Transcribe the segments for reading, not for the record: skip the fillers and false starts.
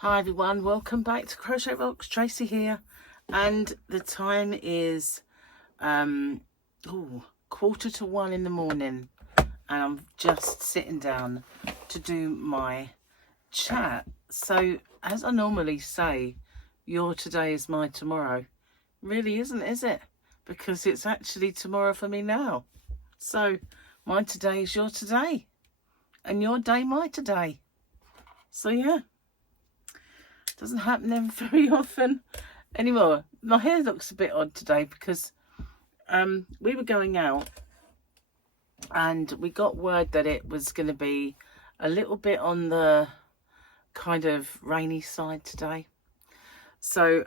Hi everyone, welcome back to Crochet Rocks. Tracy here, and the time is 1:45 in the morning, and I'm just sitting down to do my chat. So as I normally say, your today is my tomorrow. Really isn't, is it? Because it's actually tomorrow for me now. So my today is your today, and your day my today. So yeah, doesn't happen very often anymore. My hair looks a bit odd today because we were going out and we got word that it was going to be a little bit on the kind of rainy side today. So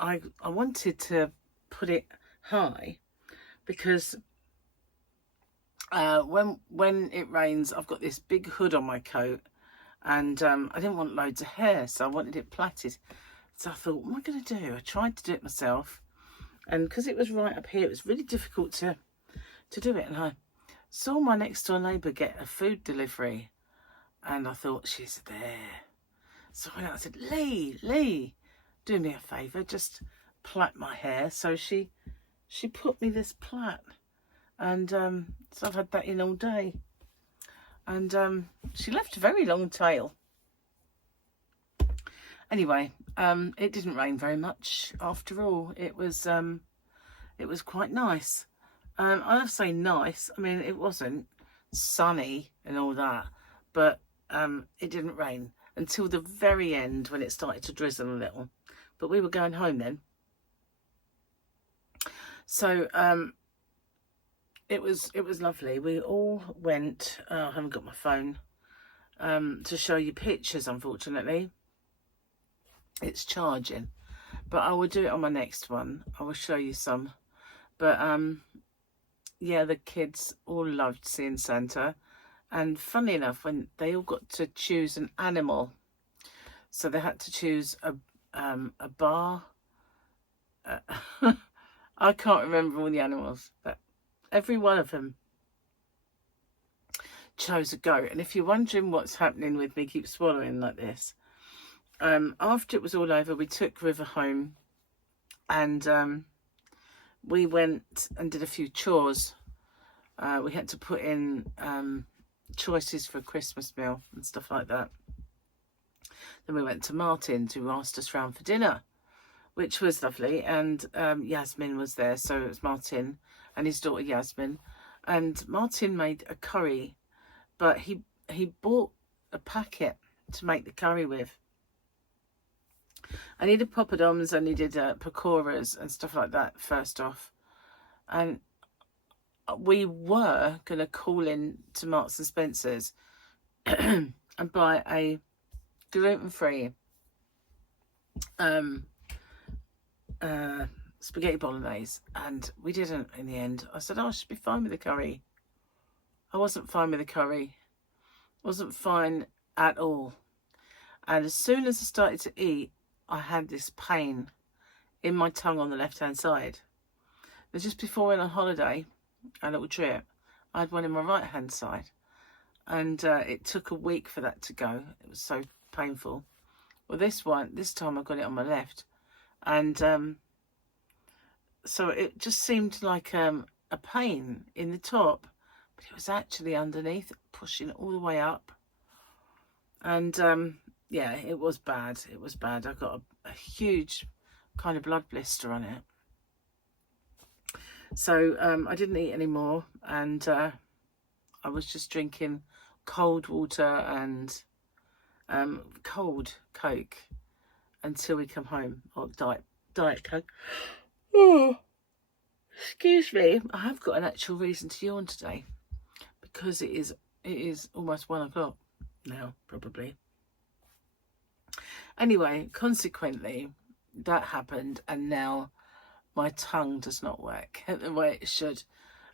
I wanted to put it high because when it rains, I've got this big hood on my coat, and I didn't want loads of hair, so I wanted it plaited. So I thought, what am I going to do? I tried to do it myself, and because it was right up here, it was really difficult to do it. And I saw my next door neighbour get a food delivery, and I thought, she's there. So I went out and said, Lee, do me a favour, just plait my hair. So she put me this plait, and so I've had that in all day. And she left a very long tail. Anyway, it didn't rain very much after all. It was quite nice. I have to say nice. I mean, it wasn't sunny and all that, but it didn't rain until the very end when it started to drizzle a little. But we were going home then. So it was lovely. We all went. I haven't got my phone to show you pictures, unfortunately. It's charging, but I will do it on my next one. I will show you some. But yeah, the kids all loved seeing Santa, and funny enough, when they all got to choose an animal, so they had to choose a bar. I can't remember all the animals, but every one of them chose a goat. And if you're wondering what's happening with me keep swallowing like this, after it was all over, we took River home, and we went and did a few chores. We had to put in choices for a Christmas meal and stuff like that. Then we went to Martin's, who asked us round for dinner, which was lovely. And Yasmin was there, so it was Martin and his daughter Yasmin. And Martin made a curry, but he bought a packet to make the curry with. I needed poppadoms, I needed pakoras and stuff like that first off. And we were going to call in to Marks and Spencer's and buy a gluten-free spaghetti bolognese, and we didn't in the end. I said, I should be fine with the curry. I wasn't fine with the curry. Wasn't fine at all. And as soon as I started to eat, I had this pain in my tongue on the left-hand side. But just before we went on holiday, a little trip, I had one in my right-hand side. And it took a week for that to go. It was so painful. Well, this time I got it on my left. And so it just seemed like a pain in the top. But it was actually underneath, pushing it all the way up. And yeah, it was bad. It was bad. I got a huge kind of blood blister on it. So I didn't eat anymore, and I was just drinking cold water and cold Coke until we come home, or Diet Coke. Oh, excuse me. I have got an actual reason to yawn today because it is almost 1 o'clock now, probably. Anyway, consequently, that happened, and now my tongue does not work the way it should.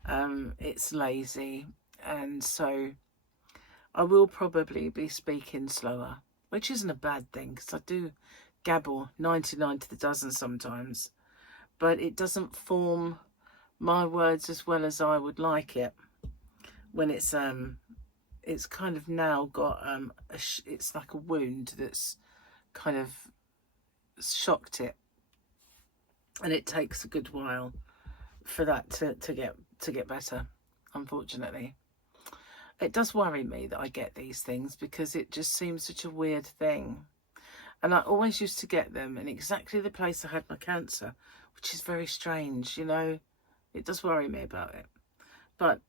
It's lazy, and so I will probably be speaking slower, which isn't a bad thing because I do gabble 99 to the dozen sometimes, but it doesn't form my words as well as I would like it when it's kind of now got it's like a wound that's kind of shocked it, and it takes a good while for that to get better, unfortunately. It does worry me that I get these things because it just seems such a weird thing. And I always used to get them in exactly the place I had my cancer, which is very strange, you know. It does worry me about it. But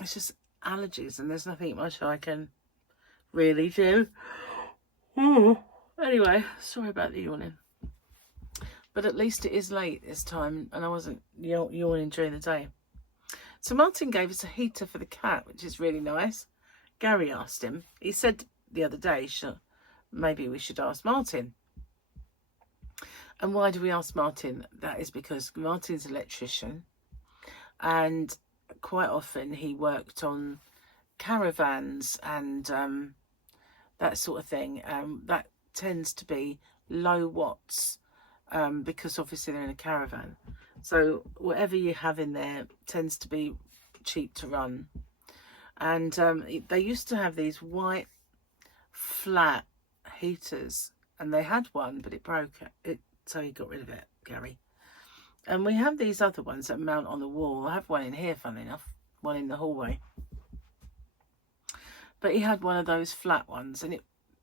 it's just allergies, and there's nothing much I can really do. Anyway, sorry about the yawning. But at least it is late this time, and I wasn't yawning during the day. So Martin gave us a heater for the cat, which is really nice. Gary asked him. He said the other day, maybe we should ask Martin. And why do we ask Martin? That is because Martin's an electrician, and quite often he worked on caravans and that sort of thing. That tends to be low watts because obviously they're in a caravan. So whatever you have in there tends to be cheap to run. And they used to have these white flat heaters, and they had one, but it broke it, so he got rid of it, Gary. And we have these other ones that mount on the wall. I have one in here, funnily enough, one in the hallway. But he had one of those flat ones, and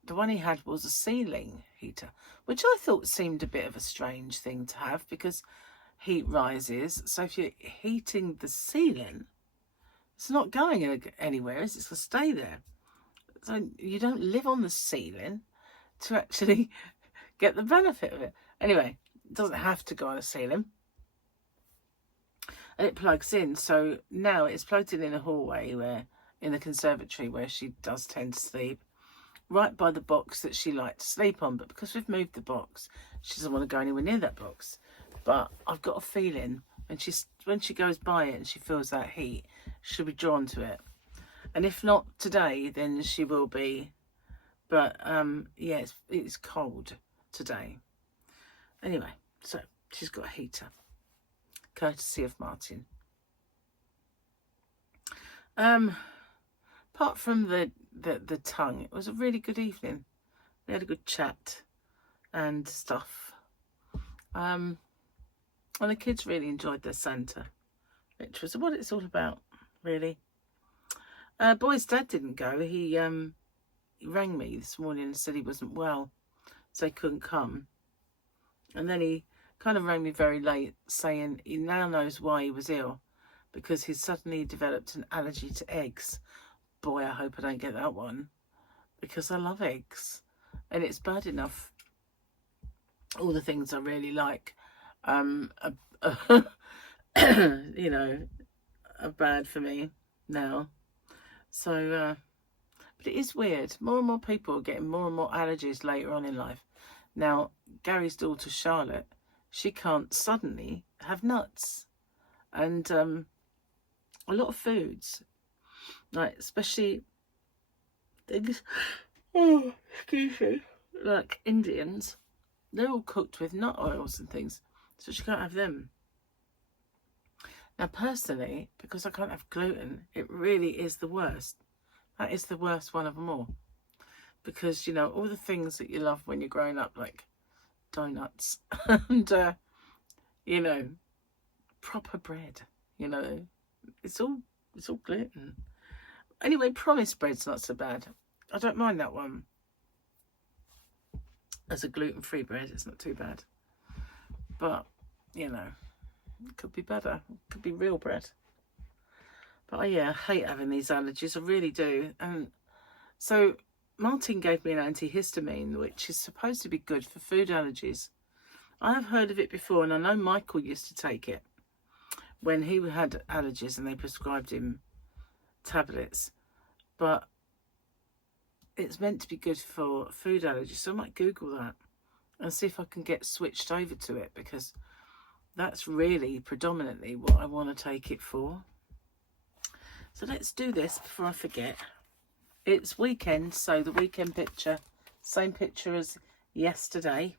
the one he had was a ceiling heater, which I thought seemed a bit of a strange thing to have because heat rises. So if you're heating the ceiling, it's not going anywhere, is it? It's going to stay there. So you don't live on the ceiling to actually get the benefit of it. Anyway, it doesn't have to go on a ceiling. And it plugs in. So now it's plugged in a hallway in the conservatory where she does tend to sleep, right by the box that she liked to sleep on. But because we've moved the box, she doesn't want to go anywhere near that box. But I've got a feeling when she goes by it and she feels that heat, she'll be drawn to it. And if not today, then she will be. But yeah, it's cold today. Anyway, so she's got a heater, courtesy of Martin. Apart from the tongue, it was a really good evening. We had a good chat and stuff. And the kids really enjoyed their Santa, which was what it's all about, really. Boy's dad didn't go. He rang me this morning and said he wasn't well, so he couldn't come. And then he kind of rang me very late, saying he now knows why he was ill, because he's suddenly developed an allergy to eggs. Boy, I hope I don't get that one, because I love eggs, and it's bad enough. All the things I really like, you know, are bad for me now. So, but it is weird. More and more people are getting more and more allergies later on in life. Now, Gary's daughter, Charlotte, she can't suddenly have nuts. And a lot of foods, like especially things, excuse me, like Indians, they're all cooked with nut oils and things. So she can't have them. Now, personally, because I can't have gluten, it really is the worst. That is the worst one of them all. Because, you know, all the things that you love when you're growing up, like donuts and, you know, proper bread, you know, it's all gluten. Anyway, promise bread's not so bad. I don't mind that one. As a gluten-free bread, it's not too bad. But, you know, it could be better. It could be real bread. But yeah, I hate having these allergies. I really do. And so Martin gave me an antihistamine, which is supposed to be good for food allergies. I have heard of it before, and I know Michael used to take it when he had allergies and they prescribed him tablets. But it's meant to be good for food allergies, so I might Google that and see if I can get switched over to it, because that's really predominantly what I want to take it for. So let's do this before I forget. It's weekend, so the weekend picture, same picture as yesterday.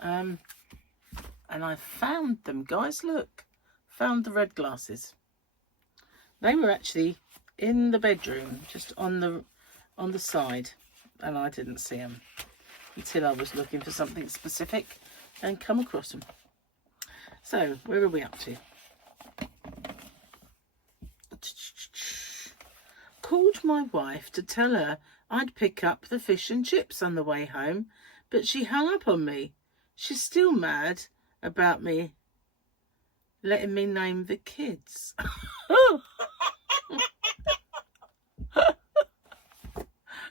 And I found them, guys, look. Found the red glasses. They were actually in the bedroom, just on the side, and I didn't see them. until I was looking for something specific and come across them. So, where are we up to? Called my wife to tell her I'd pick up the fish and chips on the way home, but she hung up on me. She's still mad about me letting me name the kids.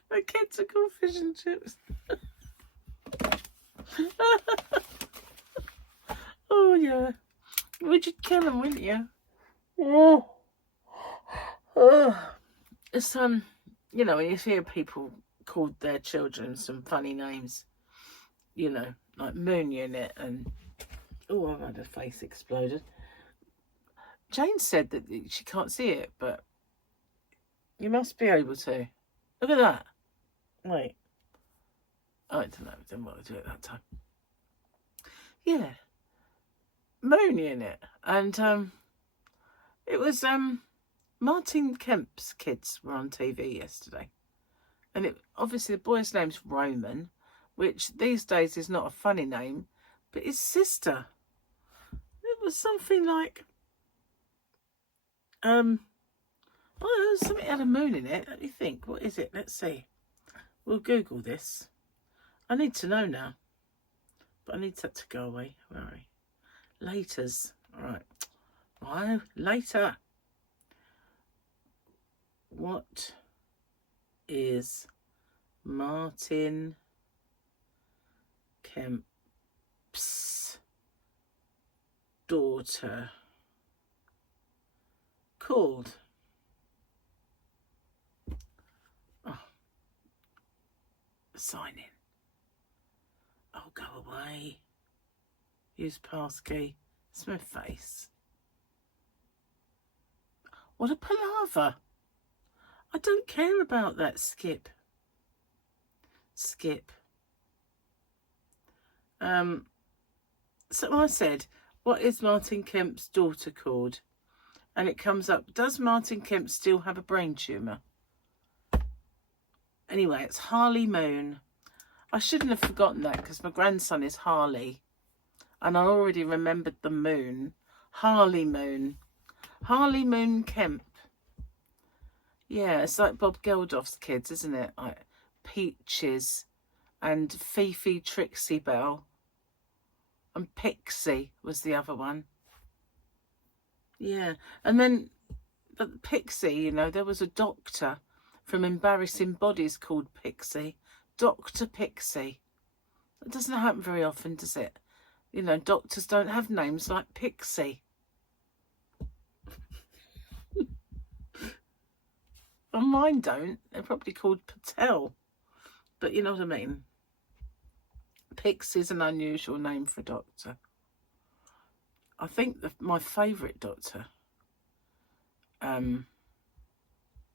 The kids are called fish and chips. Oh yeah, would you kill them, wouldn't you? Oh. It's you know, when you hear people called their children some funny names, you know, like Moon Unit and oh, I've had a face exploded. Jane said that she can't see it, but you must be able to. Look at that. Wait. I don't know. Didn't want to do it that time. Yeah. Moon Unit. And it was Martin Kemp's kids were on TV yesterday. And it obviously the boy's name's Roman, which these days is not a funny name, but his sister. It was something like oh, something had a moon in it. Let me think. What is it? Let's see. We'll Google this. I need to know now. But I need that to go away. Where are we? Laters. Alright. Why? Later. What is Martin Kemp's daughter called? Oh, sign in. Oh, go away. Use passkey. It's my face. What a palaver. I don't care about that, Skip. Skip. So I said, what is Martin Kemp's daughter called? And it comes up, does Martin Kemp still have a brain tumour? Anyway, it's Harley Moon. I shouldn't have forgotten that because my grandson is Harley. And I already remembered the moon. Harley Moon. Harley Moon Kemp. Yeah, it's like Bob Geldof's kids, isn't it? Like Peaches and Fifi Trixie Belle. And Pixie was the other one. Yeah, and then but Pixie, you know, there was a doctor from Embarrassing Bodies called Pixie. Dr. Pixie. It doesn't happen very often, does it? You know, doctors don't have names like Pixie. Well, mine don't. They're probably called Patel. But you know what I mean. Pixie's an unusual name for a doctor. I think my favourite doctor,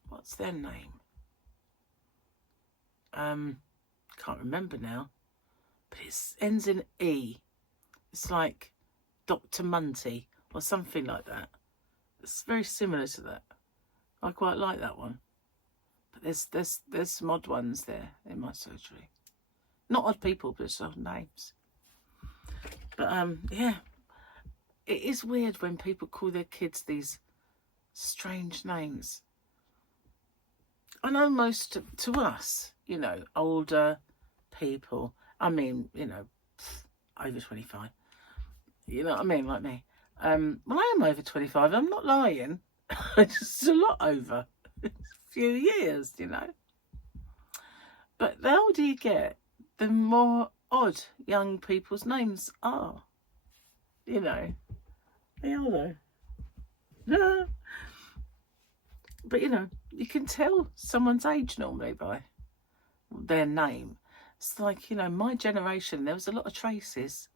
what's their name? Can't remember now. But it ends in E. It's like Dr. Munty or something like that. It's very similar to that. I quite like that one. But there's some odd ones there in my surgery. Not odd people, but it's odd names. But yeah. It is weird when people call their kids these strange names. I know most to us, you know, older people. I mean, you know, over 25. You know what I mean, like me. Well, I am over 25. I'm not lying. Just a lot over. A few years, you know. But the older you get, the more odd young people's names are. You know. They are though. No. But you know, you can tell someone's age normally by their name. It's like, you know, my generation, there was a lot of Traces.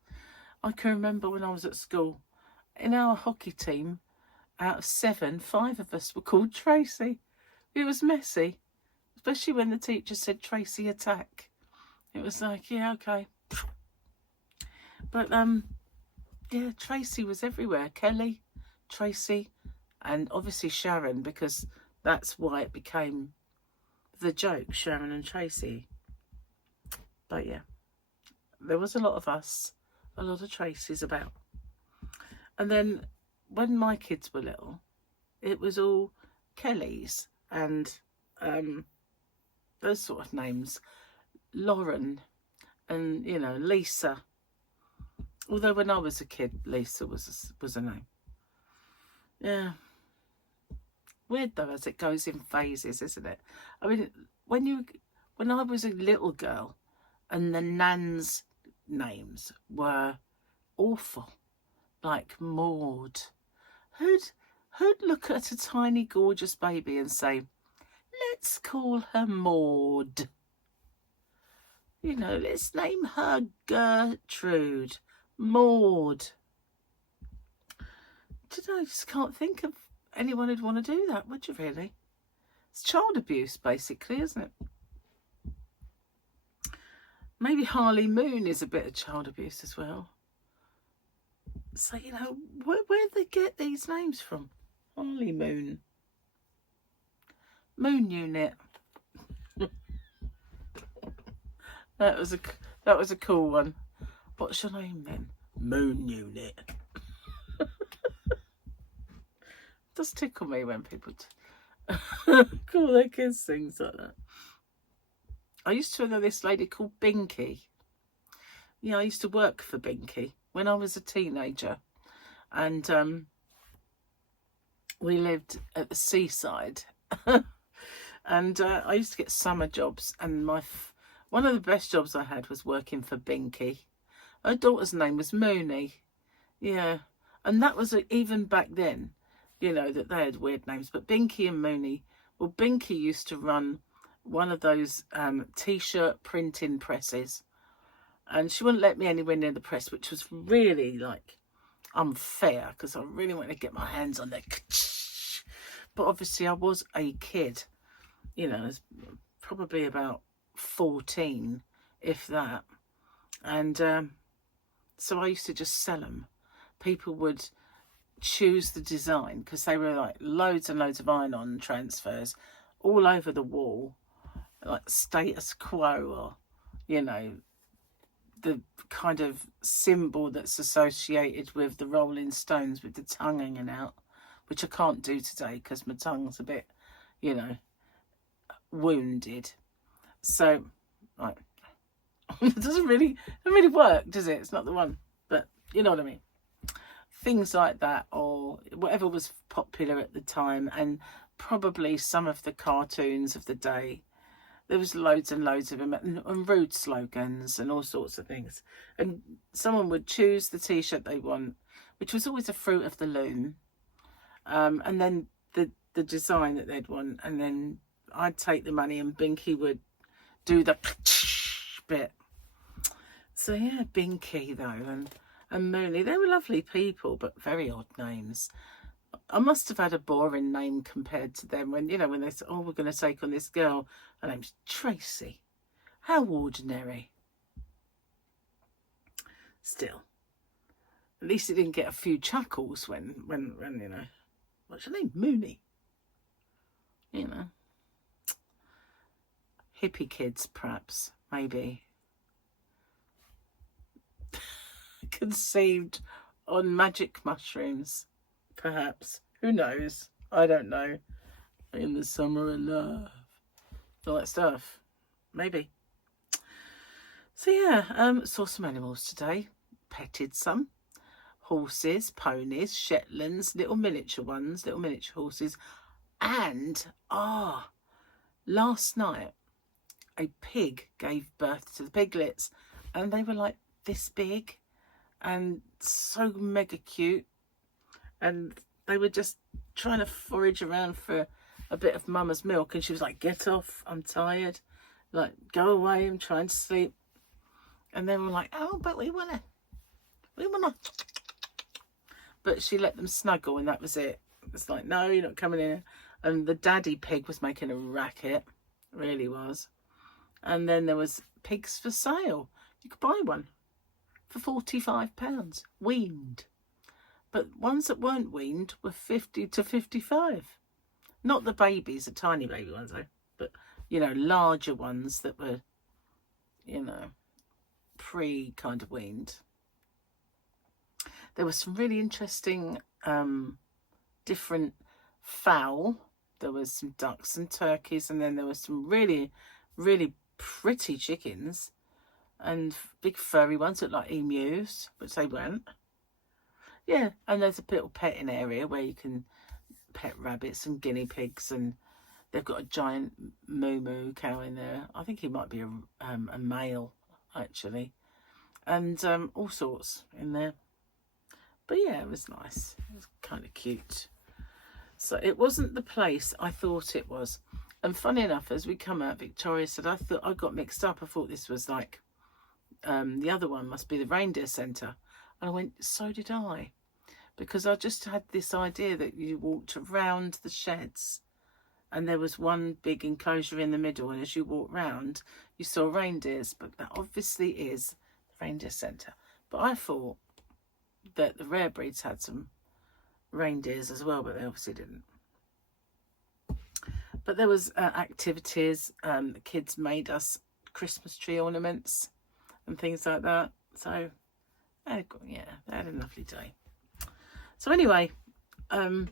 I can remember when I was at school, in our hockey team, out of 7, 5 of us were called Tracy. It was messy, especially when the teacher said Tracy attack. It was like, yeah, okay. But yeah, Tracy was everywhere. Kelly, Tracy, and obviously Sharon, because that's why it became the joke, Sharon and Tracy. But yeah, there was a lot of us, a lot of Tracy's about. And then when my kids were little, it was all Kellys and those sort of names. Lauren and, you know, Lisa. Although when I was a kid, Lisa was a name. Yeah. Weird though, as it goes in phases, isn't it? I mean, when I was a little girl and the nans' names were awful, like Maud. Who'd look at a tiny gorgeous baby and say, let's call her Maud. You know, let's name her Gertrude. Maud. I just can't think of anyone who'd want to do that, would you really? It's child abuse, basically, isn't it? Maybe Harley Moon is a bit of child abuse as well. So, you know, where do they get these names from? Harley Moon. Moon Unit. That was a cool one. What's your name then? Moon Unit. Does tickle me when people call their kids things like that. I used to know this lady called Binky. Yeah, I used to work for Binky when I was a teenager, and we lived at the seaside. And I used to get summer jobs, and one of the best jobs I had was working for Binky. Her daughter's name was Mooney. Yeah, and that was even back then, you know, that they had weird names. But Binky and Mooney, well, Binky used to run one of those t-shirt printing presses, and she wouldn't let me anywhere near the press, which was really like unfair because I really wanted to get my hands on it. But obviously I was a kid, you know, I was probably about 14, if that. And so I used to just sell them. People would choose the design because they were like loads and loads of iron-on transfers all over the wall, like status quo, or, you know, the kind of symbol that's associated with the Rolling Stones with the tongue hanging out, which I can't do today because my tongue's a bit, you know, wounded. So, right. It doesn't really work, does it? It's not the one, but you know what I mean. Things like that, or whatever was popular at the time, and probably some of the cartoons of the day. There was loads and loads of them, and rude slogans and all sorts of things. And someone would choose the t-shirt they want, which was always a fruit of the loom, and then the design that they'd want, and then I'd take the money and Binky would do the bit. So yeah, Binky though, and Mooney, they were lovely people, but very odd names. I must have had a boring name compared to them when, you know, when they said, oh, we're going to take on this girl. Her name's Tracy. How ordinary. Still, at least it didn't get a few chuckles when you know, what's your name? Mooney. You know. Hippie kids, perhaps, maybe. Conceived on magic mushrooms, perhaps. Who knows? I don't know. In the summer of love, all that stuff, maybe. So yeah, saw some animals today. Petted some horses, ponies, Shetlands, little miniature ones, little miniature horses, and last night a pig gave birth to the piglets, and they were like this big and so mega cute, and they were just trying to forage around for a bit of mama's milk, and she was like, get off, I'm tired, like, go away, I'm trying to sleep. And they were like, oh, but we wanna but she let them snuggle, and that was it. It's like, no, you're not coming in. And the daddy pig was making a racket, really was. And then there was pigs for sale. You could buy one for £45, weaned. But ones that weren't weaned were 50 to 55. Not the babies, the tiny baby ones though, but, you know, larger ones that were, you know, kind of weaned. There was some really interesting different fowl. There was some ducks and turkeys, and then there was some really, really pretty chickens and big furry ones that like emus, which they weren't. Yeah, and there's a little petting area where you can pet rabbits and guinea pigs, and they've got a giant moo cow in there. I think he might be a male, actually. And all sorts in there. But yeah, it was nice. It was kind of cute. So it wasn't the place I thought it was. And funny enough, as we come out, Victoria said, I thought I got mixed up. I thought this was like, the other one must be the reindeer centre. And I went, so did I. Because I just had this idea that you walked around the sheds and there was one big enclosure in the middle, and as you walk round you saw reindeers, but that obviously is the reindeer centre. But I thought that the rare breeds had some reindeers as well, but they obviously didn't. But there was activities. The kids made us Christmas tree ornaments and things like that. So yeah, they had a lovely day. So anyway, I'm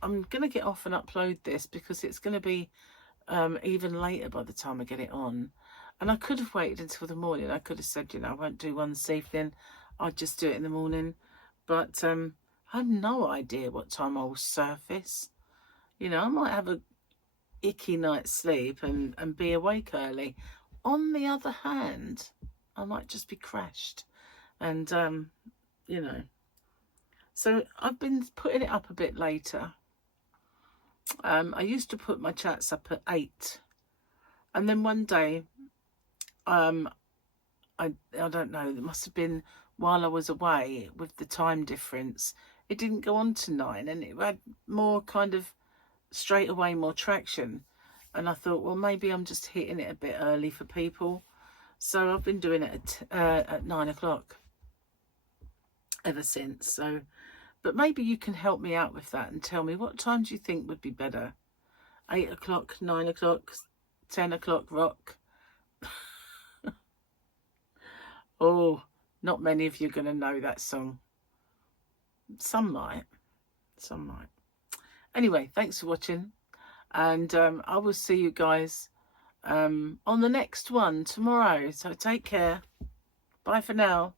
going to get off and upload this because it's going to be even later by the time I get it on. And I could have waited until the morning. I could have said, you know, I won't do one this evening. I'll just do it in the morning. But I have no idea what time I will surface. You know, I might have a icky night's sleep and be awake early. On the other hand, I might just be crashed. And, you know. So I've been putting it up a bit later. I used to put my chats up at 8. And then one day, I don't know, it must have been while I was away with the time difference. It didn't go on to 9, and it had more kind of straight away, more traction. And I thought, well, maybe I'm just hitting it a bit early for people. So I've been doing it at 9 o'clock ever since. So, but maybe you can help me out with that and tell me what time do you think would be better? 8 o'clock, 9 o'clock, 10 o'clock rock? Oh, not many of you are going to know that song. Some might. Some might. Anyway, thanks for watching. And I will see you guys on the next one tomorrow. So take care. Bye for now.